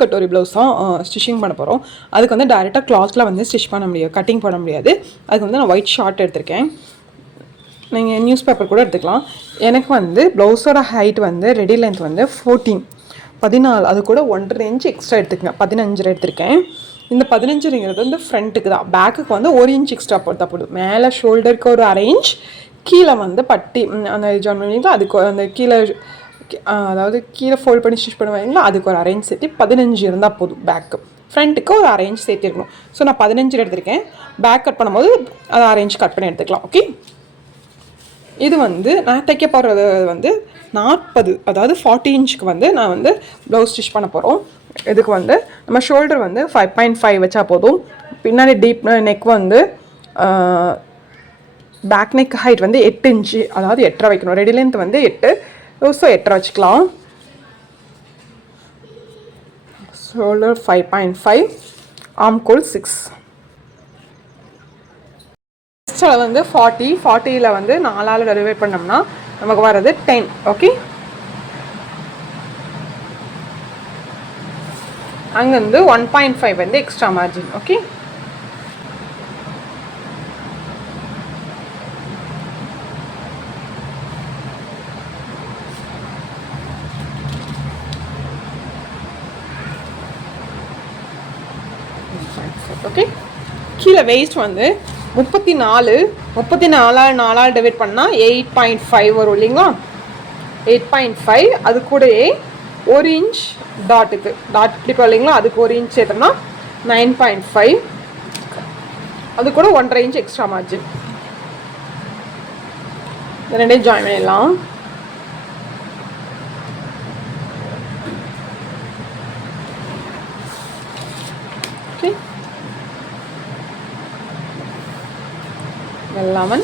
Katori blouse தான் stitching பண்ண போகிறோம். அதுக்கு வந்து டைரெக்டாக கிளாத்தில் வந்து ஸ்டிச் பண்ண முடியாது, கட்டிங் பண்ண முடியாது. அதுக்கு வந்து நான் ஒயிட் ஷார்ட் எடுத்திருக்கேன். நீங்கள் நியூஸ் பேப்பர் கூட எடுத்துக்கலாம். எனக்கு வந்து ப்ளவுஸோட ஹைட் வந்து ரெடி லென்த் வந்து 14 அது கூட 1.5 இன்ச் எக்ஸ்ட்ரா எடுத்துக்கங்க. 15 எடுத்திருக்கேன். இந்த 15ங்கிறது வந்து ஃப்ரண்ட்டுக்கு தான். பேக்குக்கு வந்து 1 இன்ச் எக்ஸ்ட்ரா போட்டால் போடும். மேலே ஷோல்டருக்கு ஒரு 1/2 இன்ச், கீழே வந்து பட்டி அந்த ஜாயின் பண்ணிங்களா அதுக்கு அந்த கீழே அதாவது கீழே ஃபோல்ட் பண்ணி ஸ்டிச் பண்ணுவாங்களா அதுக்கு ஒரு 1/2 இன்ச் சேர்த்து 15 இருந்தால் போதும். பேக்கு ஃப்ரண்ட்டுக்கு ஒரு 1/2 இன்ச் சேர்த்திருக்கணும். ஸோ நான் 15 எடுத்திருக்கேன். பேக் கட் பண்ணும்போது அது 1/2 இன்ச் கட் பண்ணி எடுத்துக்கலாம். ஓகே, இது வந்து நான் தைக்க போகிறது வந்து 40, அதாவது 40 இன்ச்சுக்கு வந்து நான் வந்து ப்ளவுஸ் ஸ்டிச் பண்ண போகிறோம். இதுக்கு வந்து நம்ம ஷோல்டர் வந்து 5.5 வச்சா போதும். பின்னாடி டீப் நெக் வந்து பேக் நெக் ஹைட் வந்து 8 இன்ச்சு, அதாவது 8.5 வைக்கணும். ரெடி லென்த் வந்து 8, ஸோ 8.5 வச்சுக்கலாம். ஷோல்டர் 5.5, ஆம்கோல் 6. வந்து 40ல் வந்து 4ஆல் டெரிவேட் பண்ணோம்னா நமக்கு வர்றது 10. ஓகே, அங்கேருந்து 1.5 வந்து எக்ஸ்ட்ரா மார்ஜின். Okay, okay. கீழே வெயிஸ்ட் வந்து 34 4ஆல் டிவைட் பண்ணால் 8.5 வரும் இல்லைங்களா? 8.5 அது கூடயே 1 இன்ச் டாட்டுக்கு டாட் இப்படி இல்லைங்களா, அதுக்கு 1 இன்ச் சேர்த்தோம்னா 9.5, அது கூட 1.5 இன்ச் எக்ஸ்ட்ரா மார்ஜின். ரெண்டே ஜாயின் பண்ணிடலாம். ஓகே, 11,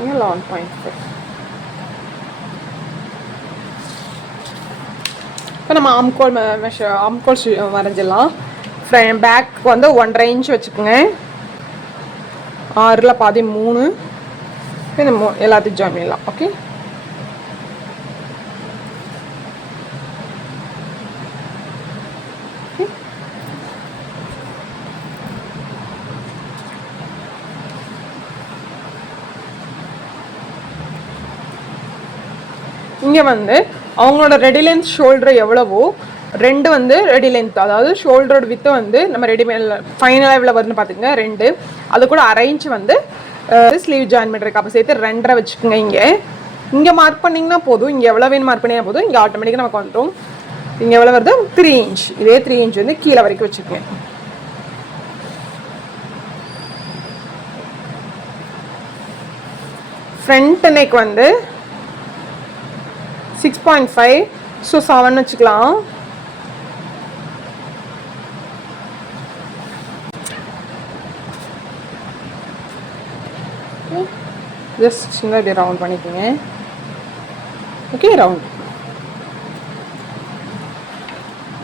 11.5. இப்போ நம்ம ஆம்கோல் வரைஞ்சிடலாம். பேக் வந்து 1.5 இன்ச் வச்சுக்கோங்க. 6ல் பாதி 3, இந்த எல்லாத்தையும் ஜாயின் பண்ணிடலாம். ஓகே, இங்கே வந்து அவங்களோட ரெடி லென்த் ஷோல்டர் எவ்வளவோ 2 வந்து ரெடி லென்த், அதாவது ஷோல்டரோட வித்து வந்து நம்ம ரெடிமேட் ஃபைனலாக எவ்வளோ வருதுன்னு பார்த்துக்கங்க 2. அது கூட 1/2 இன்ச் வந்து ஸ்லீவ் ஜாயின் பண்ணுறதுக்கு அப்போ சேர்த்து 2.5 வச்சுக்கோங்க. இங்கே மார்க் பண்ணிங்கன்னா போதும். இங்கே எவ்வளோ வேணும் மார்க் பண்ணிங்கன்னா போதும். இங்கே ஆட்டோமேட்டிக்காக நமக்கு வந்துடும். இங்கே எவ்வளோ வருது 3 இன்ச். இதே 3 இன்ச் வந்து கீழே வரைக்கும் வச்சுக்கோங்க. ஃப்ரண்ட் நெக் வந்து 6.5, ஸோ 7 வச்சுக்கலாம். ஜஸ்ட் சின்ன இப்படி ரவுண்ட் பண்ணிக்கோங்க. Okay, round.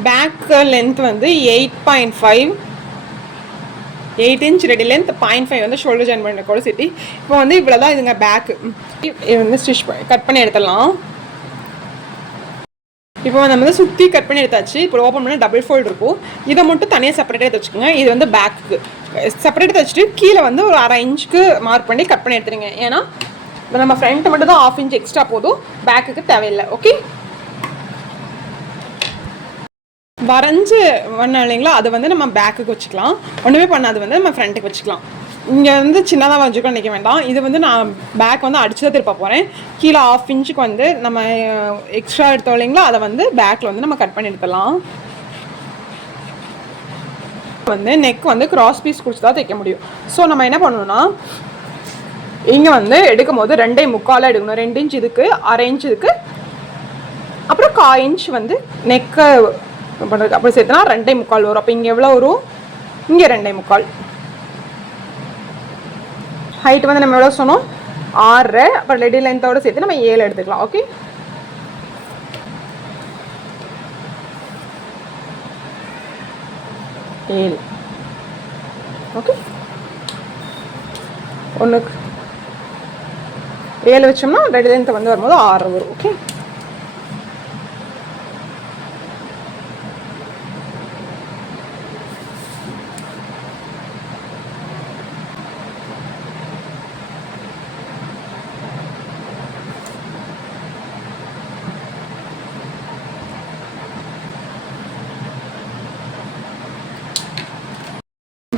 பேக் லென்த் வந்து 8.5, 8 இன்ச் ரெடி லென்த், 0.5 வந்து ஷோல்டர் ஜாயின் பண்ண கூட சேர்த்து. இப்போ வந்து இவ்வளோ தான் இதுங்க பேக்கு. இது வந்து ஸ்டிச் கட் பண்ணி எடுத்துடலாம். இப்போ நம்ம வந்து சுற்றி கட் பண்ணி எடுத்தாச்சு. இப்போ ஓப்பன் பண்ணி டபுள் ஃபோல்டு இருக்கும். இதை மட்டும் தனியாக செப்பரேட்டாக எடுத்து வச்சுக்கோங்க. இது வந்து பேக்கு செப்பரேட்டாக வச்சுட்டு கீழே வந்து ஒரு 1/2 இன்ச்சுக்கு மார்க் பண்ணி கட் பண்ணி எடுத்துருங்க. ஏன்னா நம்ம ஃப்ரண்ட்டு மட்டும் தான் 1/2 இன்ச் எக்ஸ்ட்ரா போதும், பேக்குக்கு தேவையில்லை. ஓகே, வரைஞ்சி பண்ண இல்லைங்களா, அது வந்து நம்ம பேக்குக்கு வச்சுக்கலாம். ஒன்றுமே பண்ணாது வந்து நம்ம ஃப்ரண்ட்டுக்கு வச்சுக்கலாம். இங்கே வந்து சின்னதாக வரைஞ்சிக்கணும் நினைக்க வேண்டாம். இது வந்து நான் பேக் வந்து அடிச்சு தான் திருப்ப போகிறேன். கீழே 1/2 இன்ச்சுக்கு வந்து நம்ம எக்ஸ்ட்ரா எடுத்தோம் இல்லைங்களா, அதை வந்து பேக்கில் வந்து நம்ம கட் பண்ணி எடுத்துடலாம். வந்து நெக் வந்து கிராஸ் பீஸ் கொடுத்து தான் தைக்க முடியும். ஸோ நம்ம என்ன பண்ணணும்னா, இங்கே வந்து எடுக்கும் போது 2.25 எடுக்கணும். 2 இன்ச் இதுக்கு, 1/2 இன்ச் இதுக்கு, அப்புறம் 1/4 இன்ச் வந்து நெக்கை பண்ணுறதுக்கு அப்படி சேர்த்துனா 2.25 வரும். அப்போ இங்கே எவ்வளோ வரும்? இங்கே 2.25. ஹைட் வந்து நம்ம எவ்வளோ சொன்னோம்? 6. அப்புறம் ரெடி லென்த்தோடு சேர்த்து நம்ம 7 எடுத்துக்கலாம். ஓகே, ஓகே, 1க்கு 7 வச்சோம்னா ரெடி லென்த் வந்து வரும்போது 6 வரும். ஓகே,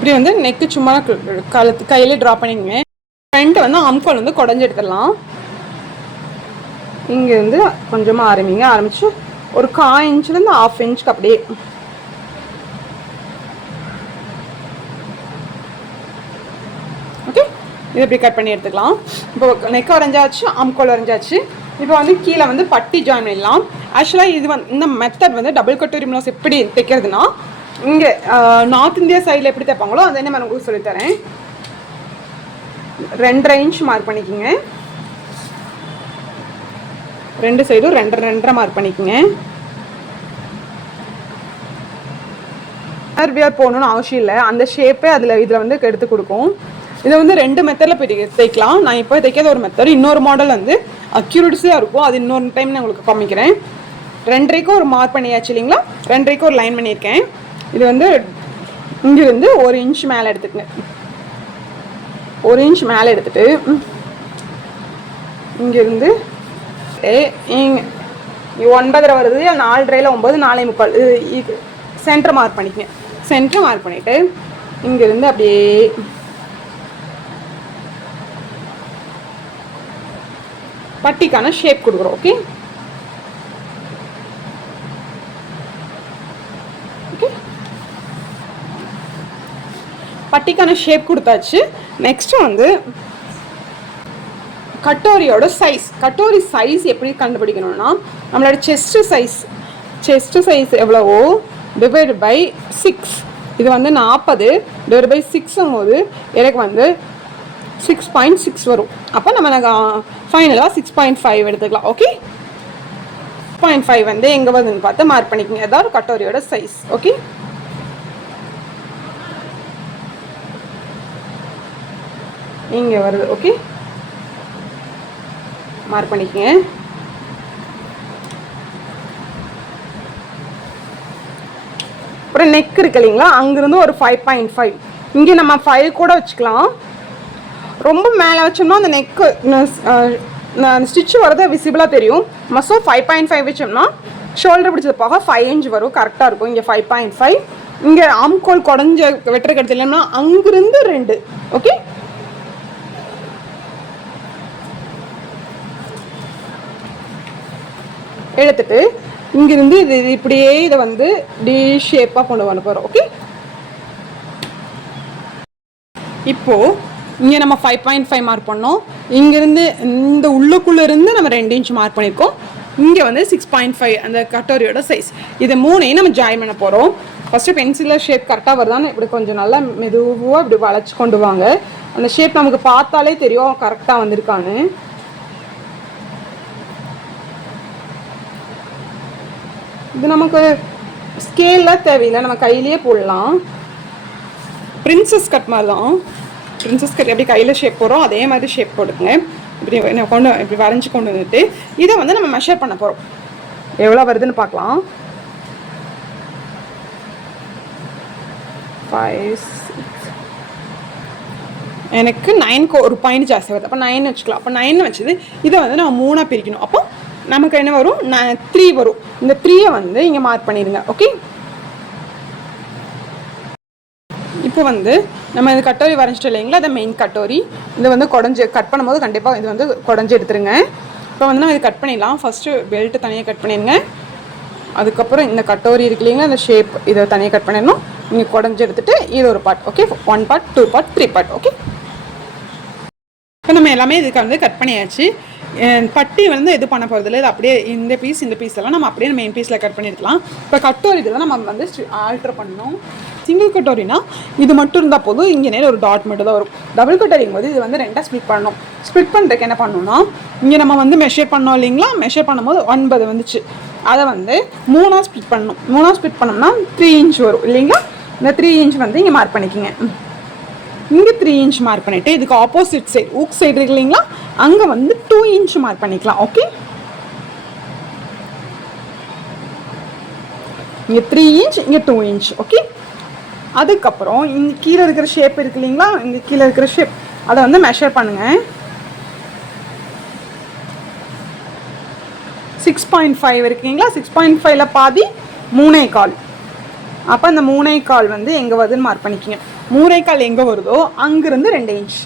இப்படி வந்து நெக்கு சும்மா கையிலே ட்ரா பண்ணிக்கங்க. ஃப்ரண்ட் வந்து ஆம்கோல் வந்து குடஞ்சி எடுத்துடலாம். இங்கேருந்து கொஞ்சமாக ஆரம்பிச்சு ஒரு 1/4 இன்ச்லேருந்து 1/2 இன்ச்சுக்கு அப்படியே ஓகே. இது இப்படி கட் பண்ணி எடுத்துக்கலாம். இப்போ நெக் வரைஞ்சாச்சு, ஆம்கோல் வரைஞ்சாச்சு. இப்போ வந்து கீழே வந்து பட்டி ஜாயின் பண்ணிடலாம். ஆக்சுவலாக இது வந்து இந்த மெத்தட் வந்து டபுள் கட்டோரி ப்ளவுஸ் எப்படி தைக்கிறதுனா, இங்கே நார்த் இந்தியா சைடில் எப்படி தைப்பாங்களோ அதை நான் உங்களுக்கு சொல்லித்தரேன். 2.5 இன்ச் மார்க் பண்ணிக்கோங்க. 2 சைடும் 2.5 மார்க் பண்ணிக்கோங்க. வியர் போகணுன்னு அவசியம் இல்லை, அந்த ஷேப்பே இதில் வந்து எடுத்து கொடுக்கும். இதை வந்து 2 மெத்தடில் தைக்கலாம். நான் இப்போ தைக்காத ஒரு மெத்தட், இன்னொரு மாடல் வந்து அக்யூரேட்ஸாக இருக்கும். அது இன்னொரு டைம் நான் உங்களுக்கு காமிக்கிறேன். 2.5க்கு ஒரு மார்க் பண்ணியாச்சு இல்லைங்களா, 2.5க்கு ஒரு லைன் பண்ணியிருக்கேன். இது வந்து இங்கே வந்து 1 இன்ச் மேலே எடுத்துக்கங்க. 1 இன்ச் மேலே எடுத்துட்டு இங்கேருந்து 9.5 வருது, 4.5, 9, 4.45 சென்டர் மார்க் பண்ணிக்கங்க. சென்டர் மார்க் பண்ணிவிட்டு இங்கேருந்து அப்படியே பட்டிக்கான ஷேப் கொடுக்குறோம். ஓகே ஓகே, பட்டிக்கான ஷேப் கொடுத்தாச்சு. நெக்ஸ்ட் வந்து கட்டோரியோட சைஸ். கட்டோரி சைஸ் எப்படி கண்டுபிடிக்கணும்னா, நம்மளோட செஸ்ட் சைஸ் எவ்வளவோ டிவைட் பை 6. இது வந்து 40 டிவைட் பை 6ங்கும் போது எனக்கு வந்து 6.6 வரும். அப்போ நம்ம ஃபைனலாக 6.5 எடுத்துக்கலாம். ஓகே, 6.5 வந்து எங்கே வருதுன்னு பார்த்து மார்க் பண்ணிக்கோங்க. அதாவது கட்டோரியோட சைஸ். ஓகே, இங்கே வருது. ஓகே, மார்க் பண்ணிக்கங்க. அப்புறம் நெக் இருக்கு இல்லைங்களா, அங்கிருந்து ஒரு 5.5, இங்கே நம்ம 5 கூட வச்சுக்கலாம். ரொம்ப மேலே வச்சோம்னா அந்த நெக்கு ஸ்டிச்சு வரது விசிபிளாக தெரியும். மஸோ 5.5 வச்சோம்னா ஷோல்டர் பிடிச்சது போக 5 இன்ச் வரும், கரெக்டாக இருக்கும். இங்கே 5.5, இங்கே ஆம்கோல் குடஞ்ச வெட்டுற கடுத்து இல்லைன்னா அங்கிருந்து 2. ஓகே, எடுத்துட்டு இங்கிருந்து இது இப்படியே இதை வந்து டி ஷேப்பாக கொண்டு வர போகிறோம். ஓகே, இப்போது இங்கே நம்ம 5.5 மார்க் பண்ணோம். இங்கேருந்து இந்த உள்ளுக்குள்ளே இருந்து நம்ம 2 இன்ச் மார்க் பண்ணியிருக்கோம். இங்கே வந்து 6.5 அந்த கட்டோரியோட சைஸ். இதை 3ஐயும் நம்ம ஜாயின் பண்ண போகிறோம். ஃபஸ்ட்டு பென்சிலில் ஷேப் கரெக்டாக வருதான்னு இப்படி கொஞ்சம் நல்லா மெதுவாக இப்படி வளைச்சி கொண்டு வாங்க. அந்த ஷேப் நமக்கு பார்த்தாலே தெரியும் கரெக்டாக வந்திருக்கான்னு. இது நமக்கு ஸ்கேலில் தேவையில்லை, நம்ம கையிலேயே போடலாம். பிரின்சஸ் கட் மாதிரி தான். பிரின்சஸ் கட் எப்படி கையில் ஷேப் போடுறோம் அதே மாதிரி ஷேப் போட்டுக்கங்க. இப்படி இப்படி வரைஞ்சி கொண்டு வந்துட்டு இதை வந்து நம்ம மெஷர் பண்ண போகிறோம். எவ்வளோ வருதுன்னு பார்க்கலாம். 5, 6, எனக்கு 9க்கு ஒரு பாயிண்ட் ஜாஸ்தி வருது. அப்போ 9 வச்சுக்கலாம். அப்போ 9 வச்சது இதை வந்து நம்ம 3ஆக பிரிக்கணும். அப்போ நமக்கு என்ன வரும், 3 வரும். இந்த 3ஐ வந்து இங்கே மார்க் பண்ணிடுங்க. ஓகே, இப்போ வந்து நம்ம இது கட்டோரி வரைஞ்சிட்டு இல்லைங்களா, அதை மெயின் கட்டோரி இதை வந்து குடஞ்சி கட் பண்ணும்போது கண்டிப்பாக இது வந்து குடஞ்சி எடுத்துருங்க. இப்போ வந்து நம்ம இது கட் பண்ணிடலாம். ஃபஸ்ட்டு பெல்ட்டு தனியாக கட் பண்ணிடுங்க. அதுக்கப்புறம் இந்த கட்டோரி இருக்கு இல்லைங்களா, இந்த ஷேப் இதை தனியாக கட் பண்ணிடணும். இங்கே குடஞ்சி எடுத்துகிட்டு இது ஒரு part. Okay, 1 part, 2 part, 3 part. Okay, இப்போ நம்ம எல்லாமே இதுக்கு வந்து கட் பண்ணியாச்சு. பட்டி வந்து இது பண்ண போகிறதில்ல, இது அப்படியே இந்த பீஸ் எல்லாம் நம்ம அப்படியே மெயின் பீஸில் கட் பண்ணி எடுக்கலாம். இப்போ கட்டோரிக்கு தான் நம்ம வந்து ஆல்ட்ரு பண்ணணும். சிங்கிள் கட்டோரினா இது மட்டும் இருந்தால் போதும், இங்கே நேரம் ஒரு டாட் மட்டும் தான் வரும். டபுள் கட்டோரிங் போது இது வந்து 2ஆக ஸ்ப்ளிட் பண்ணணும். ஸ்ப்ளிட் பண்ணுறதுக்கு என்ன பண்ணணும்னா, இங்கே நம்ம வந்து மெஷர் பண்ணோம் இல்லைங்களா, மெஷர் பண்ணும்போது 9 வந்துச்சு. அதை வந்து 3ஆக ஸ்ப்ளிட் பண்ணணும். 3ஆக ஸ்ப்ளிட் பண்ணோம்னா 3 இன்ச் வரும் இல்லைங்களா. இந்த 3 இன்ச் வந்து இங்கே மார்க் பண்ணிக்கோங்க. இங்கே 3 இன்ச் மார்க் பண்ணிவிட்டு இதுக்கு ஆப்போசிட் சைடு ஊக் சைடு இருக்கு இல்லைங்களா, அங்கே வந்து 2 இன்ச் மார்க் பண்ணிக்கலாம். ஓகே, இங்கே 3 இன்ச், இங்கே 2 இன்ச். ஓகே, அதுக்கப்புறம் இங்கே கீழே இருக்கிற ஷேப் இருக்கு இல்லைங்களா, இங்கே கீழே இருக்கிற ஷேப் அதை வந்து மெஷர் பண்ணுங்கள். 6.5 இருக்குங்களா, 6.5ல் பாதி 3.25. அப்போ அந்த 3.25 வந்து எங்கே வருதுன்னு மார்க் பண்ணிக்கிங்க. 3.25 எங்கே வருதோ அங்கிருந்து 2 இன்ச்.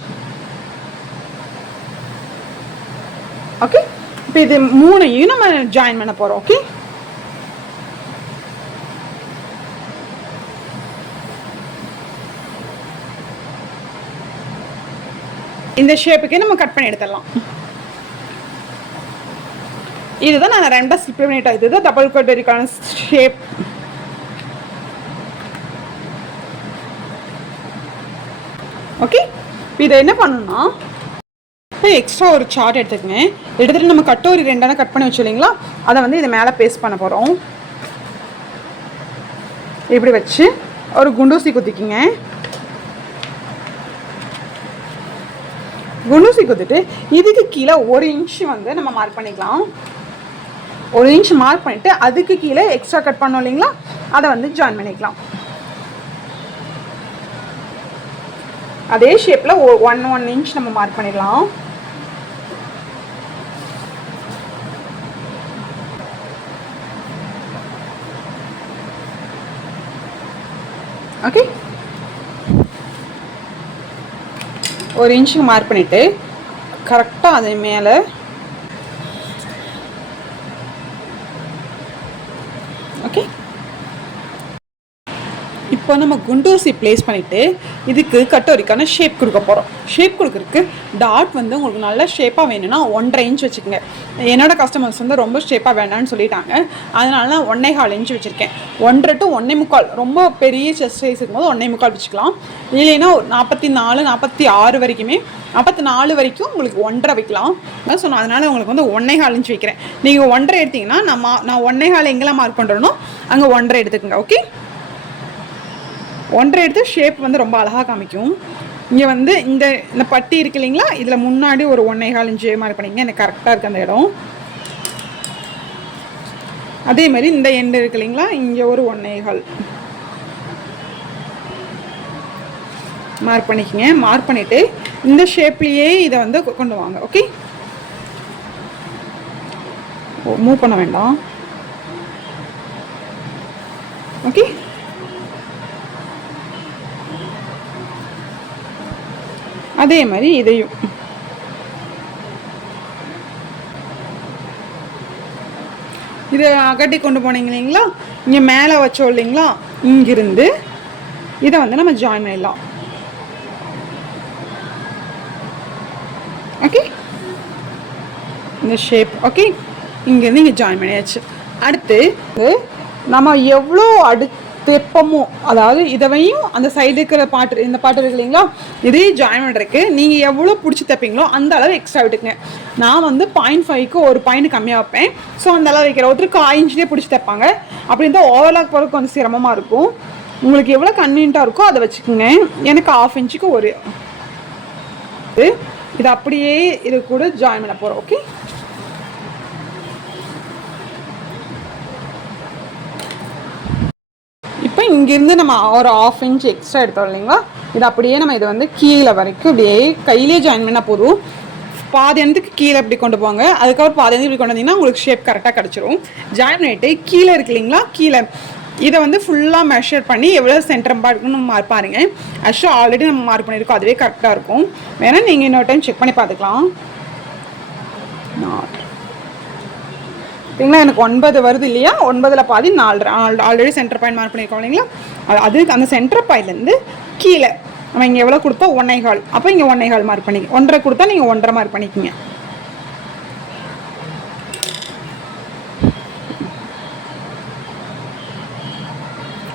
ஓகே, இப்போ இது 3ஐயும் நம்ம ஜாயின் பண்ண போகிறோம். ஓகே, இந்த ஷேப்புக்கே நம்ம கட் பண்ணி எடுத்துடலாம். இதுதான் நான் 2 ஸ்லிப் பண்ணிட்டேன். இதுதான் டபுள் கட்டரிக்கான ஷேப். ஓகே, இதை என்ன பண்ணணும்னா எக்ஸ்ட்ரா ஒரு சார்ட் எடுத்துக்கங்க. எடுத்துகிட்டு நம்ம கட்டோரி 2 கட் பண்ணி வச்சோம் இல்லைங்களா, அதை வந்து இது மேலே பேஸ்ட் பண்ண போகிறோம். இப்படி வச்சு ஒரு குண்டூசி குத்திக்கிங்க. குண்டூசி குத்திட்டு இதுக்கு கீழே 1 இன்ச் வந்து நம்ம மார்க் பண்ணிக்கலாம். 1 இன்ச் மார்க் பண்ணிவிட்டு அதுக்கு கீழே எக்ஸ்ட்ரா கட் பண்ணோம் இல்லைங்களா, அதை வந்து ஜாயின் பண்ணிக்கலாம். அதே ஷேப்பில் 1 இன்ச் நம்ம மார்க் பண்ணிடலாம். ஓகே, 1 இன்ச்சுக்கு மார்க் பண்ணிவிட்டு கரெக்டாக அது மேலே ஓகே. இப்போ நம்ம குண்டூசி ப்ளேஸ் பண்ணிவிட்டு இதுக்கு கட்டோரிக்கான ஷேப் கொடுக்க போகிறோம். ஷேப் கொடுக்குறதுக்கு டாட் வந்து உங்களுக்கு நல்ல ஷேப்பாக வேணும்னா 1.5 இன்ச் வச்சுக்கோங்க. என்னோடய கஸ்டமர்ஸ் வந்து ரொம்ப ஷேப்பாக வேணான்னு சொல்லிட்டாங்க, அதனால நான் 1.25 இன்ச் வச்சுருக்கேன். 1.5 to 1.25 ரொம்ப பெரிய செஸ்ட் சைஸ் இருக்கும்போது 1.25 வச்சுக்கலாம். இல்லைன்னா 44 46 வரைக்குமே 44 வரைக்கும் உங்களுக்கு 1.5 வைக்கலாம். ஸோ நான் அதனால் உங்களுக்கு வந்து 1.25 இன்ச் வைக்கிறேன். நீங்கள் 1.5 எடுத்திங்கன்னா நான் 1.25 எங்கெல்லாம் மார்க் பண்ணுறேனோ அங்கே 1.5 எடுத்துக்கோங்க. ஓகே, 1.5 எடுத்து ஷேப் வந்து ரொம்ப அழகாக காமிக்கும். இங்கே வந்து இந்த பட்டி இருக்கு இல்லைங்களா, இதில் முன்னாடி ஒரு 1.25 இன்ச்சு மார்க் பண்ணிங்க. எனக்கு கரெக்டாக இருக்குது அந்த இடம். அதே மாதிரி இந்த எண்டு இருக்கு இல்லைங்களா, இங்கே ஒரு 1.25 மார்க் பண்ணிக்கோங்க. மார்க் பண்ணிவிட்டு இந்த ஷேப்லேயே இதை வந்து கொண்டு வாங்க. ஓகே, மூவ் பண்ண வேண்டாம். ஓகே, அதே மாதிரி இதையும் இதை அகட்டி கொண்டு போனீங்க இல்லைங்களா, இங்கே மேலே வச்சோம் இல்லைங்களா, இங்கிருந்து இதை வந்து நம்ம ஜாயின் பண்ணிடலாம். ஓகே, இந்த ஷேப் ஓகே, இங்கேருந்து இங்கே ஜாயின் பண்ணியாச்சு. அடுத்து நம்ம எவ்வளோ தெப்பமோ, அதாவது இதையும் அந்த சைடு இருக்கிற பாட்டு இந்த பாட்டு இருக்கு இல்லைங்களா, இதையும் ஜாயின் பண்ணுறதுக்கு நீங்கள் எவ்வளோ பிடிச்சி தைப்பீங்களோ அந்த அளவு எக்ஸ்ட்ரா விட்டுக்குங்க. நான் வந்து 0.5க்கு ஒரு பாயிண்ட் கம்மியாக வைப்பேன். ஸோ அந்த அளவு வைக்கிற ஒருத்தருக்கு 1 இன்ச்லேயே பிடிச்சி தைப்பாங்க. அப்படி இருந்தால் ஓவர்லாக் போகிறதுக்கு கொஞ்சம் சிரமமாக இருக்கும். உங்களுக்கு எவ்வளோ கன்வீனியண்ட்டாக இருக்கோ அதை வச்சுக்கோங்க. எனக்கு 1/2 இன்ச்சுக்கு ஒரு இது அப்படியே இது கூட ஜாயின் பண்ண போகிறோம். ஓகே, இப்போ இங்கேருந்து நம்ம ஒரு 1/2 இன்ச் எக்ஸ்ட்ரா எடுத்தோம் இல்லைங்களா, இது அப்படியே நம்ம இதை வந்து கீழே வரைக்கும் அப்படியே கையிலே ஜாயின் பண்ணால் போதும். பாதி இடத்துக்கு கீழே இப்படி கொண்டு போங்க. அதுக்கப்புறம் பாதி இடத்துக்கு இப்படி கொண்டு வந்தீங்கன்னா உங்களுக்கு ஷேப் கரெக்டாக கிடச்சிரும். ஜாயின் பண்ணிட்டு கீழே இருக்கு இல்லைங்களா, கீழே இதை வந்து ஃபுல்லாக மெஷர் பண்ணி எவ்வளோ சென்டர் பார்க்குன்னு நம்ம பாருங்க. ஆக்சுவலாக ஆல்ரெடி நம்ம மார்க் பண்ணியிருக்கோம், அதுவே கரெக்டாக இருக்கும். வேணால் நீங்கள் இன்னொரு டைம் செக் பண்ணி பார்த்துக்கலாம். சரிங்களா, எனக்கு 9 வருது இல்லையா, 9ல் பாதி 4 ஆல்ரெடி சென்டர் பாயிண்ட் மார்க் பண்ணியிருக்கோம் இல்லைங்களா, அது அந்த சென்டர் பாயிண்ட்லேருந்து கீழே நம்ம இங்கே எவ்வளோ கொடுத்தோம் 1.25, அப்போ இங்கே 1.25 மார்க் பண்ணிக்க. 1.5 கொடுத்தா நீங்கள் 1.5 மார்க் பண்ணிக்கிங்க.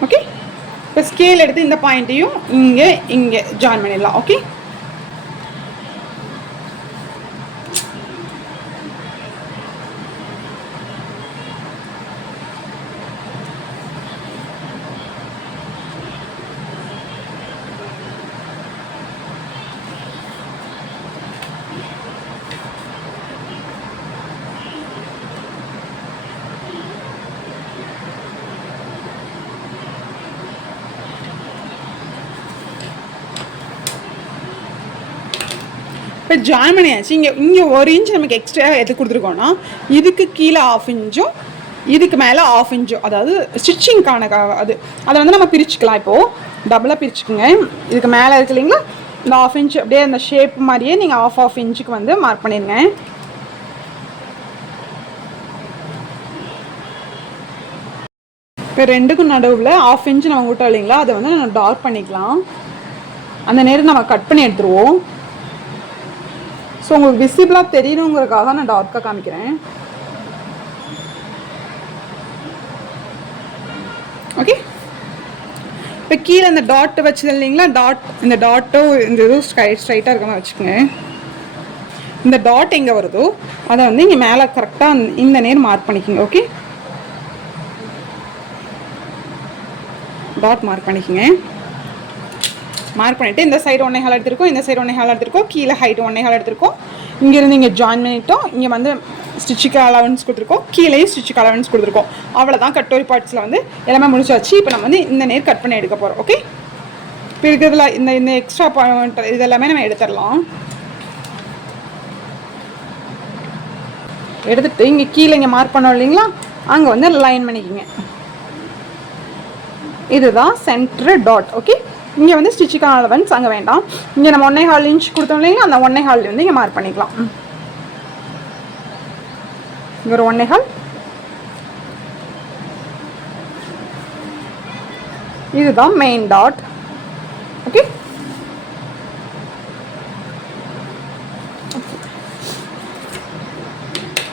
ஓகே, இப்போ ஸ்கேல் எடுத்து இந்த பாயிண்ட்டையும் இங்கே ஜாயின் பண்ணிடலாம். ஓகே, இப்போ ஜாயின் பண்ணியாச்சு. இங்கே 1 இன்ச் நமக்கு எக்ஸ்ட்ரா எது கொடுத்துருக்கோன்னா இதுக்கு கீழே 1/2 இன்ச்சும் இதுக்கு மேலே 1/2 இன்ச்சு, அதாவது ஸ்டிச்சிங்க்கான அது அதை வந்து நம்ம பிரிச்சுக்கலாம். இப்போது டபுளாக பிரிச்சுக்குங்க. இதுக்கு மேலே இருக்கு இல்லைங்களா, இந்த 1/2 இன்ச்சு அப்படியே அந்த ஷேப் மாதிரியே நீங்கள் 1/2 இன்ச்சுக்கு வந்து மார்க் பண்ணிடுங்க. இப்போ ரெண்டுக்கும் நடுவில் 1/2 இன்ச்சு நம்ம விட்டோம் இல்லைங்களா, அதை வந்து நம்ம டார்க் பண்ணிக்கலாம். அந்த நேரம் நம்ம கட் பண்ணி எடுத்துருவோம். ஸோ உங்களுக்கு விசிபிளாக தெரியணுங்கிறதுக்காக நான் டார்க்காக காமிக்கிறேன். ஓகே, இப்போ கீழே இந்த டாட் வச்சது இல்லைங்களா, இந்த டாட்டோ இந்த இதுவும் ஸ்ட்ரைட்டாக இருக்க மாதிரி வச்சுக்கோங்க. இந்த டாட் எங்கே வருதோ அதை வந்து இங்கே மேலே கரெக்டாக இந்த நேரம் மார்க் பண்ணிக்கோங்க. ஓகே, டாட் மார்க் பண்ணிக்கோங்க. மார்க் பண்ணிவிட்டு இந்த சைடு 1.25 எடுத்துருக்கோம், இந்த சைடு 1.25 எடுத்துருக்கோம், கீழே ஹைட் 1.25 எடுத்துருக்கோம். இங்கேருந்து இங்கே ஜாயின் பண்ணிட்டோம். இங்கே வந்து ஸ்டிச்சுக்கு அலவன்ஸ் கொடுத்துருக்கோம், கீழேயும் ஸ்டிச்சுக்கு அலவன்ஸ் கொடுத்துருக்கோம். அவ்வளோதான், கட்டோரி பார்ட்ஸில் வந்து எல்லாமே முடிச்சாச்சு. இப்போ நம்ம வந்து இந்த நேர் கட் பண்ணி எடுக்க போகிறோம். ஓகே, இப்போ இருக்கிறதுல இந்த எக்ஸ்ட்ரா பாயிண்ட் இதெல்லாமே நம்ம எடுத்துடலாம். எடுத்துகிட்டு இங்கே கீழே இங்கே மார்க் பண்ணோம் இல்லைங்களா, அங்கே வந்து லைன் பண்ணிக்கிங்க. இதுதான் சென்ட்ரு டாட். ஓகே, இங்கே வந்து ஸ்டிச்சுக்கான அலவன்ஸ் அங்கே வேண்டாம். இங்கே நம்ம 1.25 இன்ச் கொடுத்தோம் இல்லைங்களா, அந்த 1.25 வந்து இங்கே மார்க் பண்ணிக்கலாம். இங்கே ஒரு 1.25, இதுதான் மெயின் டாட். ஓகே,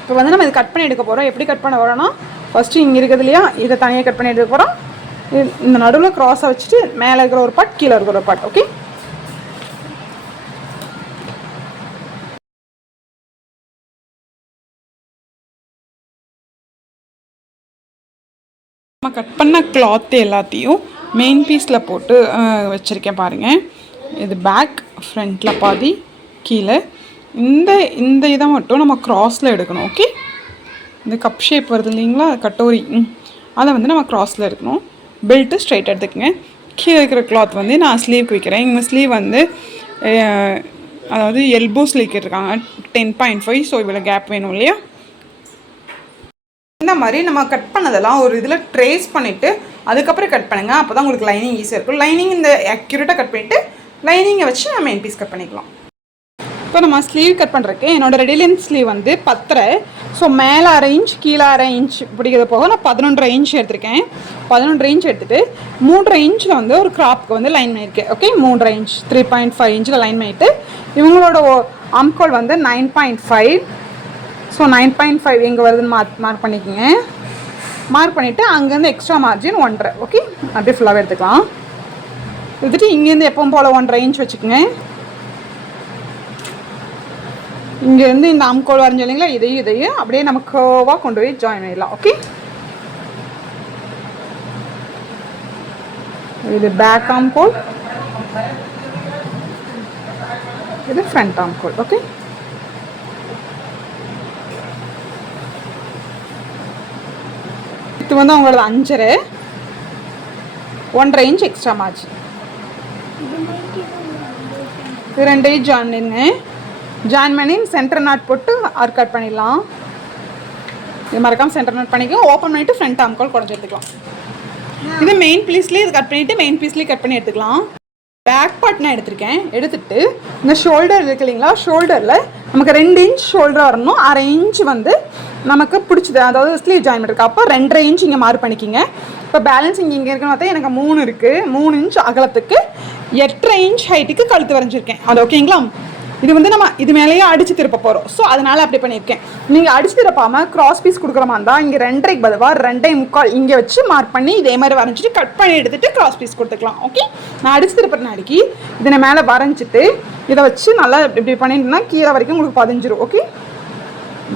இப்போ வந்து நம்ம இது கட் பண்ணி எடுக்க போகிறோம். எப்படி கட் பண்ண போகிறோம்னா, ஃபஸ்ட்டு இங்கே இருக்குது இல்லையா, இதை தனியாக கட் பண்ணி எடுக்க போகிறோம். இந்த நடுவில் க்ராஸை வச்சுட்டு மேலே இருக்கிற ஒரு பார்ட், கீழே இருக்கிற ஒரு பார்ட். ஓகே, நம்ம கட் பண்ண கிளாத்து எல்லாத்தையும் மெயின் பீஸில் போட்டு வச்சுருக்கேன் பாருங்கள். இது பேக், ஃப்ரண்ட்டில் பாதி, கீழே இந்த இதை மட்டும் நம்ம க்ராஸில் எடுக்கணும். ஓகே, இந்த கப் ஷேப் வருது இல்லைங்களா கட்டோரி, அதை வந்து நம்ம க்ராஸில் எடுக்கணும். பெல்ட்டு ஸ்ட்ரைட் எடுத்துக்கங்க. கீழே இருக்கிற கிளாத் வந்து நான் ஸ்லீவ்க்கு வைக்கிறேன். இங்கே ஸ்லீவ் வந்து அதாவது எல்போ ஸ்லீவ் கேட்டிருக்காங்க 10.5. ஸோ இவ்வளோ கேப் வேணும் இல்லையா. இந்த மாதிரி நம்ம கட் பண்ணதெல்லாம் ஒரு இதில் ட்ரேஸ் பண்ணிவிட்டு அதுக்கப்புறம் கட் பண்ணுங்கள். அப்போ தான் உங்களுக்கு லைனிங் ஈஸியாக இருக்கும். லைனிங் இந்த அக்யூரேட்டாக கட் பண்ணிவிட்டு லைனிங்கை வச்சு நம்ம மெயின் பீஸ் கட் பண்ணிக்கலாம். இப்போ நம்ம ஸ்லீவ் கட் பண்ணுறதுக்கு என்னோடய ரெடி லென்த் ஸ்லீவ் வந்து 10.5. ஸோ மேலே 1/2 இன்ச், கீழே 1/2 இன்ச் பிடிக்கிறது போக நான் 11.5 இன்ச் எடுத்திருக்கேன். 11.5 இன்ச் எடுத்துகிட்டு 3.5 இன்ச்சில் வந்து ஒரு கிராப்க்கு வந்து லைன் பண்ணியிருக்கேன். ஓகே, 3.5 இன்ச் 3.5 இன்ச்சில் லைன் பண்ணிவிட்டு இவங்களோட ஆம்கோல் வந்து 9.5. ஸோ 9.5 எங்கே வருதுன்னு மார்க் பண்ணிக்கோங்க. மார்க் பண்ணிவிட்டு அங்கேருந்து எக்ஸ்ட்ரா மார்ஜின் 1.5. ஓகே, அப்படியே ஃபுல்லாகவே எடுத்துக்கலாம். எடுத்துகிட்டு இங்கேருந்து எப்பவும் போல் 1.5 இன்ச் வச்சுக்கோங்க. இங்கேருந்து இந்த ஆம்கோல் வரைஞ்சோம் இல்லைங்களா, இதையும் அப்படியே நம்ம கர்வாக கொண்டு போய் ஜாயின் பண்ணிடலாம். ஓகே, இது பேக் ஆம்கோல், இது ஃப்ரண்ட் ஆம்கோல். ஓகே, இது வந்து அவங்களோட 5.5, 1.5 இன்ச் எக்ஸ்ட்ரா மார்ஜின். இது 2 ஜாயின் பண்ணுங்க. ஜாயின் பண்ணி சென்டர் நாட் போட்டு ஆர்க் கட் பண்ணிடலாம். இது மறக்காமல் சென்டர் நாட் பண்ணிக்கலாம். ஓப்பன் பண்ணிவிட்டு ஃப்ரண்ட் ஆம்கோல் குறைஞ்சி எடுத்துக்கலாம். இது மெயின் பீஸ்லேயே இது கட் பண்ணிவிட்டு மெயின் பீஸ்லேயே கட் பண்ணி எடுத்துக்கலாம். பேக் பார்ட் நான் எடுத்திருக்கேன். எடுத்துகிட்டு இந்த ஷோல்டர் இருக்கு இல்லைங்களா, ஷோல்டரில் நமக்கு 2 இன்ச் ஷோல்டர் வரணும். 1/2 இன்ச் வந்து நமக்கு பிடிச்சது, அதாவது ஸ்லீவ் ஜாயின் பண்ணிருக்கா. அப்போ 2.5 இன்ச் இங்கே மார்க் பண்ணிக்கிங்க. இப்போ பேலன்ஸ் இங்கே இருக்குன்னு பார்த்தா எனக்கு 3 இருக்குது. 3 இன்ச் அகலத்துக்கு 8.5 இன்ச் ஹைட்டுக்கு கழுத்து வரைஞ்சிருக்கேன். அது ஓகேங்களா. இது வந்து நம்ம இது மேலேயே அடித்து திருப்ப போகிறோம். ஸோ அதனால் அப்படி பண்ணியிருக்கேன். நீங்கள் அடித்து திருப்பாமல் கிராஸ் பீஸ் கொடுக்குற மாதிரி இருந்தால் இங்கே 2.5க்கு பதிலாக 2.25 இங்கே வச்சு மார்க் பண்ணி இதே மாதிரி வரைஞ்சிட்டு கட் பண்ணி எடுத்துகிட்டு கிராஸ் பீஸ் கொடுத்துக்கலாம். ஓகே, நான் அடித்து திருப்பினாடிக்கு இதனை மேலே வரைஞ்சிட்டு இதை வச்சு நல்லா இப்படி பண்ணிட்டுனா கீழே வரைக்கும் உங்களுக்கு பதிஞ்சிரும். ஓகே,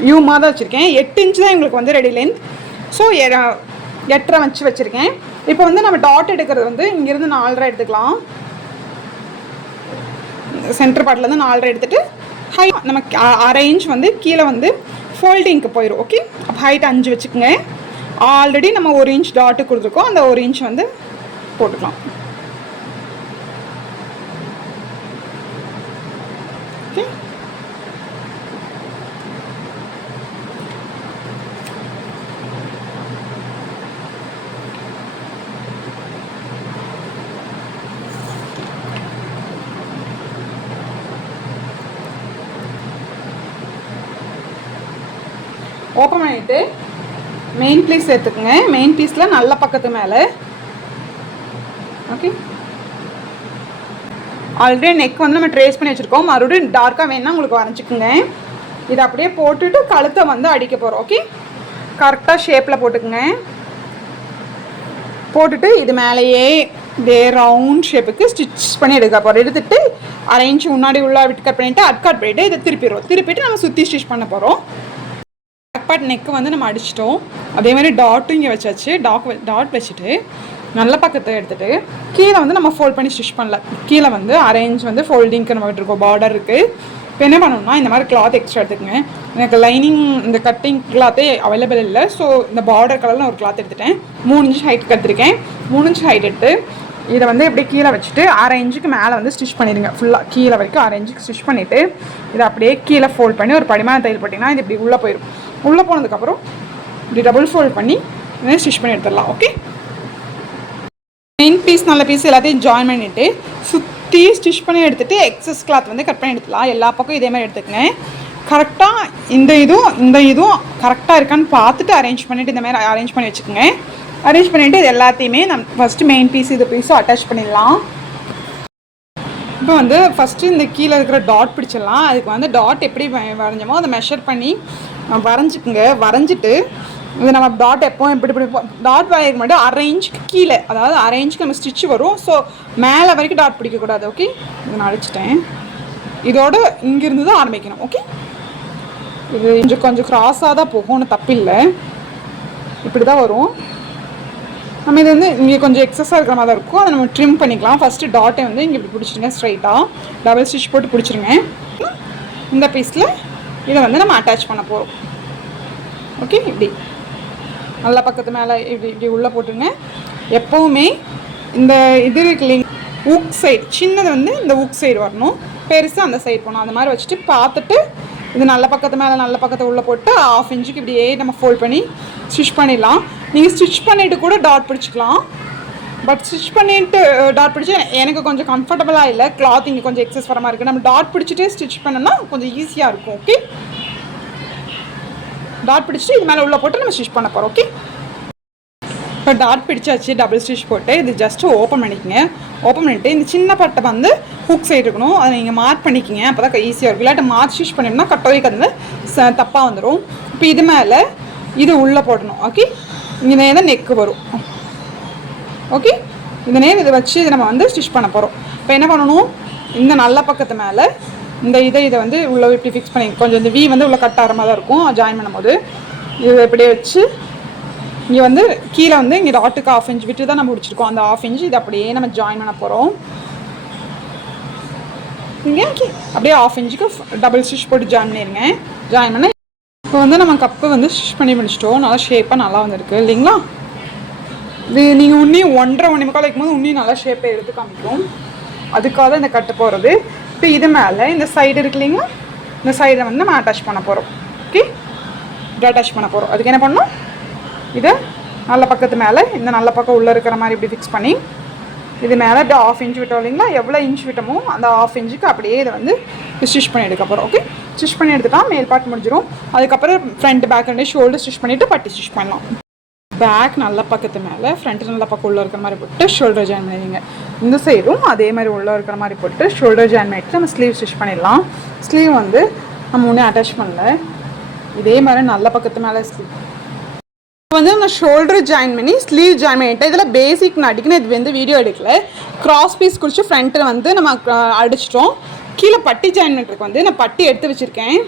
வியூமாக தான் வச்சுருக்கேன். 8 இன்ச் தான் எங்களுக்கு வந்து ரெடி லென்த். ஸோ 8.5 வச்சுருக்கேன். இப்போ வந்து நம்ம டாட் எடுக்கிறது வந்து இங்கேருந்து 4.5 எடுத்துக்கலாம். சென்டர் பார்ட்லேருந்து 4.5 எடுத்துகிட்டு ஹை நமக்கு 1/2 இன்ச் வந்து கீழே வந்து ஃபோல்டிங்க்கு போயிடும். ஓகே, அப்போ ஹைட் 5 வச்சுக்கோங்க. ஆல்ரெடி நம்ம 1 இன்ச் டாட்டு கொடுத்துருக்கோம். அந்த 1 இன்ச் வந்து போட்டுக்கலாம். ஓகே, ஓப்பன் பண்ணிவிட்டு மெயின் பீஸ் எடுத்துக்கோங்க. மெயின் பீஸில் நல்ல பக்கத்து மேலே. ஓகே, ஆல்ரெடி நெக் வந்து நம்ம ட்ரேஸ் பண்ணி வச்சுருக்கோம். மறுபடியும் டார்க்காக வேணுன்னா உங்களுக்கு வரைஞ்சிக்குங்க. இதை அப்படியே போட்டுட்டு கழுத்தை வந்து அடிக்க போகிறோம். ஓகே, கரெக்டாக ஷேப்பில் போட்டுக்குங்க. போட்டுட்டு இது மேலேயே இதே ரவுண்ட் ஷேப்புக்கு ஸ்டிச் பண்ணி எடுக்க போகிறோம். எடுத்துகிட்டு அரேஞ்ச் முன்னாடி உள்ள விட்டு கட் பண்ணிவிட்டு அட் கட் பண்ணிவிட்டு இதை திருப்பிட்டு நம்ம சுற்றி ஸ்டிச் பண்ண போகிறோம். பேக் பார்ட் நெக்கு வந்து நம்ம அடிச்சிட்டோம். அதே மாதிரி டாட்டும் இங்கே வச்சாச்சு. டாட் வச்சுட்டு நல்ல பக்கத்தை எடுத்துகிட்டு கீழே வந்து நம்ம ஃபோல்ட் பண்ணி ஸ்டிச் பண்ணல. கீழே வந்து அரேஞ்ச் வந்து ஃபோல்டிங்க்கு நம்ம இருக்கோம். பார்டர் இருக்குது. இப்போ என்ன பண்ணணும்னா இந்த மாதிரி கிளாத் எக்ஸ்ட்ரா எடுத்துக்கங்க. எனக்கு லைனிங் இந்த கட்டிங் கிளாத்தே அவைலபிள் இல்லை. ஸோ இந்த பார்டர் கலரில் ஒரு கிளாத் எடுத்துட்டேன். 3 இன்ச் ஹைட் எடுத்துருக்கேன். 3 இன்ச் ஹைட் எடுத்து இதை வந்து எப்படி கீழே வச்சுட்டு 1/2 இன்ச்சுக்கு மேலே வந்து ஸ்டிச் பண்ணிடுங்க. ஃபுல்லாக கீழே வரைக்கும் 1/2 இன்ச்சுக்கு ஸ்டிச் பண்ணிவிட்டு இதை அப்படியே கீழே ஃபோல்ட் பண்ணி ஒரு படிமான தையல் போட்டிங்கன்னா இது இப்படி உள்ளே போயிடும். உள்ளே போனதுக்கப்புறம் இப்படி டபுள் ஃபோல்ட் பண்ணி ஸ்டிச் பண்ணி எடுத்துடலாம். ஓகே, மெயின் பீஸ் நல்ல பீஸ் எல்லாத்தையும் ஜாயின் பண்ணிவிட்டு சுற்றி ஸ்டிச் பண்ணி எடுத்துகிட்டு எக்ஸஸ் கிளாத் வந்து கட் பண்ணி எடுத்துக்கலாம். எல்லா பக்கம் இதே மாதிரி எடுத்துக்கங்க. கரெக்டாக இந்த இதுவும் கரெக்டாக இருக்கான்னு பார்த்துட்டு அரேஞ்ச் பண்ணிவிட்டு இந்த மாதிரி அரேஞ்ச் பண்ணி வச்சுக்கோங்க. அரேஞ்ச் பண்ணிவிட்டு இது எல்லாத்தையுமே நம்ம ஃபஸ்ட்டு மெயின் பீஸ் இது பீஸும் அட்டாச் பண்ணிடலாம். இப்போ வந்து ஃபஸ்ட்டு இந்த கீழே இருக்கிற டாட் பிடிச்சிடலாம். அதுக்கு வந்து டாட் எப்படி வரைஞ்சோமோ அதை மெஷர் பண்ணி வரைஞ்சிக்குங்க. வரைஞ்சிட்டு இது நம்ம டாட் எப்போவும் இப்படி டாட் வரைக்க முன்னாடி 1/2 இன்ச்சுக்கு கீழே, அதாவது 1/2 இன்ச்சுக்கு நம்ம ஸ்டிச் வரும். ஸோ மேலே வரைக்கும் டாட் பிடிக்கக்கூடாது. ஓகே, இதை நான் அடிச்சிட்டேன். இதோடு இங்கேருந்து தான் ஆரம்பிக்கணும். ஓகே, இது கொஞ்சம் க்ராஸாக தான் போகும், ஒன்றும் தப்பில்லை. இப்படி தான் வரும். நம்ம இது வந்து இங்கே கொஞ்சம் எக்ஸஸாக இருக்கிற மாதிரி தான் இருக்கும். அதை நம்ம ட்ரிம் பண்ணிக்கலாம். ஃபஸ்ட்டு டாட்டை வந்து இங்கே இப்படி பிடிச்சிருங்க. ஸ்ட்ரைட்டாக டபுள் ஸ்டிச் போட்டு பிடிச்சிருங்க. இந்த பீஸில் இதை வந்து நம்ம அட்டாச் பண்ண போகிறோம். ஓகே, இப்படி நல்ல பக்கத்து மேலே இப்படி உள்ளே போட்டுருங்க. எப்போவுமே இந்த இது இருக்கு இல்லைங்க, ஊக் சைடு சின்னது வந்து இந்த ஊக் சைடு வரணும், பெருசு அந்த சைடு போகணும். அந்த மாதிரி வச்சுட்டு பார்த்துட்டு இது நல்ல பக்கத்து மேலே நல்ல பக்கத்தை உள்ளே போட்டு 1/2 இன்ச்சுக்கு இப்படியே நம்ம ஃபோல்ட் பண்ணி ஸ்டிச் பண்ணிடலாம். நீங்கள் ஸ்டிச் பண்ணிவிட்டு கூட டாட் பிடிச்சிக்கலாம். பட் ஸ்டிச் பண்ணிவிட்டு டாட் பிடிச்சி எனக்கு கொஞ்சம் கம்ஃபர்டபுளாக இல்லை. கிளாத் இங்கே கொஞ்சம் எக்ஸஸ் வர மாதிரி இருக்குது. நம்ம டாட் பிடிச்சிட்டு ஸ்டிச் பண்ணோம்னா கொஞ்சம் ஈஸியாக இருக்கும். ஓகே, டாட் பிடிச்சிட்டு இது மேலே உள்ளே போட்டு நம்ம ஸ்டிச் பண்ண போகிறோம். ஓகே, இப்போ டாட் பிடிச்சாச்சு. டபுள் ஸ்டிச் போட்டு இது ஜஸ்ட்டு ஓப்பன் பண்ணிக்கங்க. ஓப்பன் பண்ணிவிட்டு இந்த சின்ன பட்டை வந்து ஹூக் சைடு இருக்கணும். அதை நீங்கள் மார்க் பண்ணிக்கிங்க. அப்போ தான் ஈஸியாக இருக்கும். இல்லாட்டி மார்க் ஸ்டிச் பண்ணிட்டோம்னா கட்டோய்க்கு வந்து தப்பாக வந்துடும். இப்போ இது மேலே இது உள்ளே போடணும். ஓகே, இங்கே தான் நெக்கு வரும். ஓகே, இந்த நேம் இதை வச்சு இதை நம்ம வந்து ஸ்டிச் பண்ண போகிறோம். இப்போ என்ன பண்ணணும், இந்த நல்ல பக்கத்து மேலே இந்த இதை வந்து உள்ளே இப்படி ஃபிக்ஸ் பண்ணி கொஞ்சம் இந்த வி வந்து உள்ளே கட் ஆகிற மாதிரி தான் இருக்கும். ஜாயின் பண்ணும்போது இதை இப்படியே வச்சு இங்கே வந்து கீழே வந்து இங்கே டாட்டுக்கு 1/2 இன்ச் விட்டு தான் நம்ம முடிச்சிருக்கோம். அந்த 1/2 இன்ச் இது அப்படியே நம்ம ஜாயின் பண்ண போகிறோம். இங்கே அப்படியே 1/2 இன்ச்சுக்கு டபுள் ஸ்டிச் போட்டு ஜாயின் பண்ணிடுங்க. ஜாயின் பண்ண இப்போ வந்து நம்ம கப்பு வந்து ஸ்டிச் பண்ணி முடிச்சிட்டோம். நல்லா ஷேப்பாக நல்லா வந்துருக்கு இல்லைங்களா. இது நீங்கள் இன்னும் 1.5 வைக்கும் போது இன்னும் நல்லா ஷேப்பை எடுத்து காமிக்கும். அதுக்காக தான் இந்த கட்டு போகிறது. இப்போ இது மேலே இந்த சைடு இருக்கு இல்லைங்களா, இந்த சைடை வந்து நம்ம அட்டாச் பண்ண போகிறோம். ஓகே, இது அட்டாச் பண்ண போகிறோம். அதுக்கு என்ன பண்ணணும், இதை நல்ல பக்கத்து மேலே இந்த நல்ல பக்கம் உள்ளே இருக்கிற மாதிரி இப்படி ஃபிக்ஸ் பண்ணி இது மேலே இப்படி 1/2 இன்ச் விட்டோம் இல்லைங்களா. எவ்வளோ இன்ச் விட்டோமோ அந்த 1/2 இன்ச்சுக்கு அப்படியே இதை வந்து ஸ்டிச் பண்ணி எடுக்க போகிறோம். ஓகே, ஸ்டிச் பண்ணி எடுத்துட்டா மேல் பார்ட் முடிஞ்சிடும். அதுக்கப்புறம் ஃப்ரண்ட் பேக் ரெண்டு ஷோல்டர் ஸ்டிச் பண்ணிவிட்டு பட்டி ஸ்டிச் பண்ணலாம். பேக் நல்ல பக்கத்து மேலே ஃப்ரண்ட் நல்ல பக்கம் உள்ளே இருக்கிற மாதிரி போட்டு ஷோல்டர் ஜாயின் பண்ணிடுங்க. இந்த சைடும் அதே மாதிரி உள்ளே இருக்கிற மாதிரி போட்டு ஷோல்டர் ஜாயின் பண்ணிவிட்டு நம்ம ஸ்லீவ் ஸ்டிச் பண்ணிடலாம். ஸ்லீவ் வந்து நம்ம ஒன்றும் அட்டாச் பண்ணல. இதே மாதிரி நல்ல பக்கத்து மேலே ஸ்லீவ் வந்து நம்ம ஷோல்டர் ஜாயின் பண்ணி ஸ்லீவ் ஜாயின் பண்ணிவிட்டு இதில் பேசிக் நான் அடிக்கணும். இது வந்து வீடியோ எடுக்கல. கிராஸ் பீஸ் குறித்து ஃப்ரண்ட்டில் வந்து நம்ம அடிச்சிட்டோம். கீழே பட்டி ஜாயின் பண்ணுறதுக்கு வந்து நான் பட்டி எடுத்து வச்சுருக்கேன்.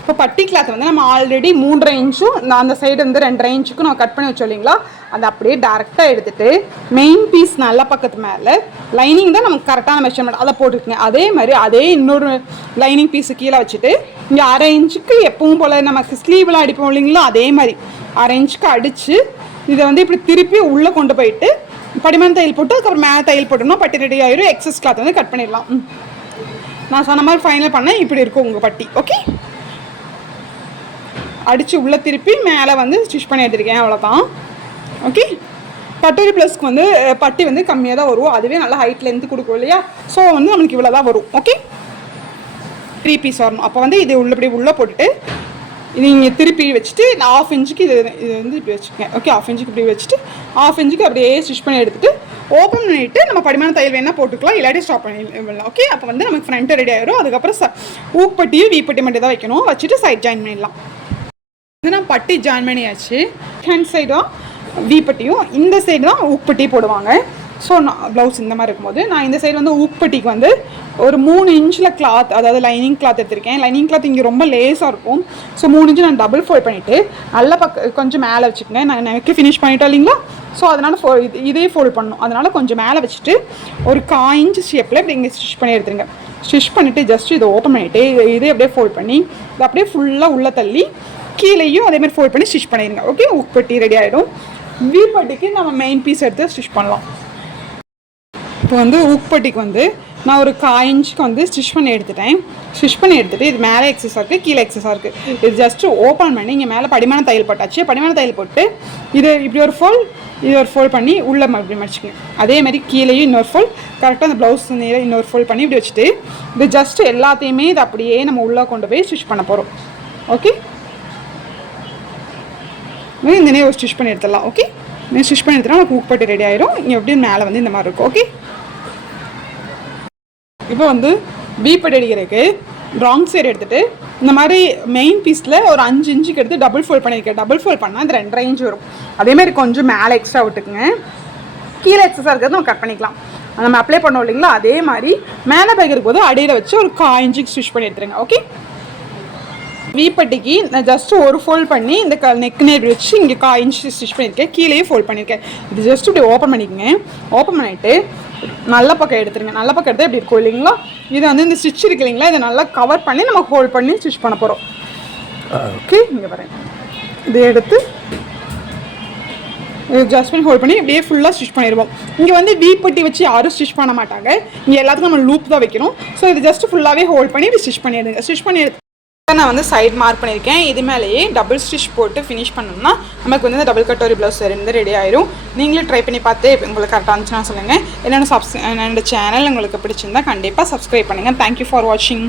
இப்போ பட்டி கிளாத் வந்து நம்ம ஆல்ரெடி 3.5 இன்ச்சும் அந்த சைடு வந்து 2.5 இன்ச்சுக்கும் நம்ம கட் பண்ணி வச்சோம் இல்லைங்களா. அதை அப்படியே டேரெக்டாக எடுத்துகிட்டு மெயின் பீஸ் நல்ல பக்கத்து மேலே லைனிங் தான் நமக்கு கரெக்டான மெஷர்மெண்ட் அதை போட்டுருக்குங்க. அதே மாதிரி அதே இன்னொரு லைனிங் பீஸு கீழே வச்சுட்டு இங்கே 1/2 இன்ச்சுக்கு எப்பவும் போல் நமக்கு ஸ்லீவெலாம் அடிப்போம் இல்லைங்களா, அதே மாதிரி 1/2 இன்ச்சுக்கு அடித்து இதை வந்து இப்படி திருப்பி உள்ளே கொண்டு போயிட்டு படிமான தையல் போட்டு அதுக்கப்புறம் மேலே தையல் போட்டோம்னா பட்டி ரெடி ஆயிரும். எக்ஸஸ் கிளாத் வந்து கட் பண்ணிடலாம். நான் சொன்ன மாதிரி ஃபைனல் பண்ணேன். இப்படி இருக்கும் உங்கள் பட்டி. ஓகே, அடித்து உள்ளே திருப்பி மேலே வந்து ஸ்டிச் பண்ணி எடுத்துருக்கேன். அவ்வளோதான். ஓகே, கட்டோரி ப்ளஸ்க்கு வந்து பட்டி வந்து கம்மியாக தான் வரும். அதுவே நல்லா ஹைட் லென்த்து கொடுக்கும் இல்லையா. ஸோ வந்து நம்மளுக்கு இவ்வளோ தான் வரும். ஓகே, 3 பீஸ் வரணும். அப்போ வந்து இது உள்ளே போட்டுட்டு நீங்கள் திருப்பி வச்சுட்டு 1/2 இன்ச்சுக்கு இது வந்து இப்படி வச்சுக்கோங்க. ஓகே, 1/2 இன்ச்சுக்கு இப்படி வச்சுட்டு 1/2 இன்ச்சுக்கு அப்படியே ஸ்டிச் பண்ணி எடுத்துகிட்டு ஓப்பன் பண்ணிவிட்டு நம்ம படிமான தையல் வேணால் போட்டுக்கலாம், இல்லாட்டி ஸ்டாப் பண்ணிடலாம். ஓகே, அப்போ வந்து நமக்கு ஃப்ரண்ட்டு ரெடி ஆகிடும். அதுக்கப்புறம் ஊக்பட்டியும் வீப்பட்டி மட்டும் தான் வைக்கணும். வச்சுட்டு சைட் ஜாயின் பண்ணிடலாம். இது நான் பட்டி ஜாயின் பண்ணியாச்சு. ஹேண்ட் சைடும் வீப்பட்டியும், இந்த சைடு தான் ஊக்பட்டி போடுவாங்க. ஸோ நான் ப்ளவுஸ் இந்த மாதிரி இருக்கும்போது நான் இந்த சைடு வந்து ஊக்பட்டிக்கு வந்து ஒரு 3 இன்ச்சில் கிளாத், அதாவது லைனிங் கிளாத் எடுத்திருக்கேன். லைனிங் கிளாத் இங்கே ரொம்ப லேஸாக இருக்கும். ஸோ 3 இன்ச்சு நான் டபுள் ஃபோல்ட் பண்ணிவிட்டு நல்ல கொஞ்சம் மேலே வச்சுக்கோங்க. நான் எனக்கு ஃபினிஷ் பண்ணிட்டேன் இல்லைங்களா? ஸோ அதனால் இதே ஃபோல்ட் பண்ணணும். அதனால் கொஞ்சம் மேலே வச்சுட்டு ஒரு 1/4 இன்ச்சு ஷேப்பில் இப்படி இங்கே ஸ்டிச் பண்ணி எடுத்துருங்க. ஸ்டிச் பண்ணிவிட்டு ஜஸ்ட் இதை ஓப்பன் பண்ணிவிட்டு இதே அப்படியே ஃபோல்ட் பண்ணி இதை அப்படியே ஃபுல்லாக உள்ளே தள்ளி கீழேயும் அதேமாதிரி ஃபோல்ட் பண்ணி ஸ்டிச் பண்ணிடுங்க. ஓகே, ஊக்பட்டி ரெடி ஆகிடும். வீப்பட்டிக்கு நம்ம மெயின் பீஸ் எடுத்து ஸ்டிச் பண்ணலாம். இப்போ வந்து ஊக்பட்டிக்கு வந்து நான் ஒரு 1/4 இன்ச்சுக்கு வந்து ஸ்டிச் பண்ணி எடுத்துகிட்டு இது மேலே எக்ஸஸாக இருக்குது, கீழே எக்ஸஸாக இருக்குது. இது ஜஸ்ட்டு ஓப்பன் பண்ணி இங்கே மேலே படிமான தையல் போட்டாச்சு. படிமான தையல் போட்டு இது இப்படி ஒரு ஃபோல்ட் பண்ணி உள்ளே இப்படி மடிச்சுக்கணும். அதேமாதிரி கீழேயும் இன்னொரு ஃபோல்ட் கரெக்டாக அந்த ப்ளவுஸ் இன்னொரு ஃபோல்ட் பண்ணி இப்படி வச்சுட்டு இது ஜஸ்ட்டு எல்லாத்தையுமே இது அப்படியே நம்ம உள்ளே கொண்டு போய் ஸ்டிச் பண்ண போகிறோம். ஓகே, இந்த ஒரு ஸ்டிச் பண்ணி எடுத்துடலாம். ஓகே, ஸ்டிச் பண்ணி எடுத்துனா நமக்கு ஊக்பட்டி ரெடி ஆகிடும். இங்கே எப்படி மேலே வந்து இந்த மாதிரி இருக்கும். ஓகே, இப்போ வந்து வீப்பட்டி அடிக்கிறதுக்கு ராங் சைடு எடுத்துகிட்டு இந்த மாதிரி மெயின் பீஸில் ஒரு 5 இன்ச்சுக்கு எடுத்து டபுள் ஃபோல்ட் பண்ணியிருக்கேன். டபுள் ஃபோல்ட் பண்ணால் இந்த 2.5 இன்ச் வரும். அதேமாதிரி கொஞ்சம் மேலே எக்ஸ்ட்ரா விட்டுக்குங்க. கீழே எக்ஸஸாக இருக்கிறது நம்ம கட் பண்ணிக்கலாம். நம்ம அப்ளை பண்ணோம் இல்லைங்களா? அதே மாதிரி மேலே பைக்கிறதுக்கு போது அடியில் வச்சு ஒரு 1/4 இன்ச்சுக்கு ஸ்டிச் பண்ணி எடுத்துருங்க. ஓகே, வீப்பட்டிக்கு நான் ஜஸ்ட்டு ஒரு ஃபோல்ட் பண்ணி இந்த நெக் நேர் வச்சு இங்கே 1/4 இன்ச் ஸ்டிச் பண்ணியிருக்கேன். கீழேயே ஃபோல்ட் பண்ணியிருக்கேன். இது ஜஸ்ட் இப்படி ஓப்பன் பண்ணிக்கோங்க. ஓப்பன் பண்ணிவிட்டு நல்ல பக்கம் எடுத்துருங்க. நல்ல பக்கம் எடுத்தால் இப்படி இருக்கும் இல்லைங்களா? இது வந்து இந்த ஸ்டிச் இருக்கு இல்லைங்களா? இதை நல்லா கவர் பண்ணி நம்ம ஹோல்ட் பண்ணி ஸ்டிச் பண்ண போகிறோம். ஓகே, இங்கே வரேன். இதை எடுத்து ஜஸ்ட் பண்ணி ஹோல்ட் பண்ணி இப்படியே ஃபுல்லாக ஸ்டிச் பண்ணிடுவோம். இங்கே வந்து வீப்பட்டி வச்சு யாரும் ஸ்டிச் பண்ண மாட்டாங்க. இங்கே எல்லாத்துக்கும் நம்ம லூப் தான் வைக்கணும். ஸோ இது ஜஸ்ட் ஃபுல்லாகவே ஹோல்ட் பண்ணி இப்படி ஸ்டிச் பண்ணிடுங்க. ஸ்டிச் பண்ணி நான் வந்து சைட் மார்க் பண்ணியிருக்கேன். இது மேலேயே டபுள் ஸ்டிச் போட்டு ஃபினிஷ் பண்ணோம்னா நமக்கு வந்து இந்த டபுள் கட்டோரி ப்ளவுஸ் இருந்து ரெடி ஆயிரும். நீங்களே ட்ரை பண்ணி பார்த்து உங்களுக்கு கரெக்டாக இருந்துச்சுன்னா சொல்லுங்கள். என்னோட சேனல் உங்களுக்கு பிடிச்சிருந்தா கண்டிப்பாக சப்ஸ்கிரைப் பண்ணுங்கள். தேங்க்யூ ஃபார் வாட்சிங்.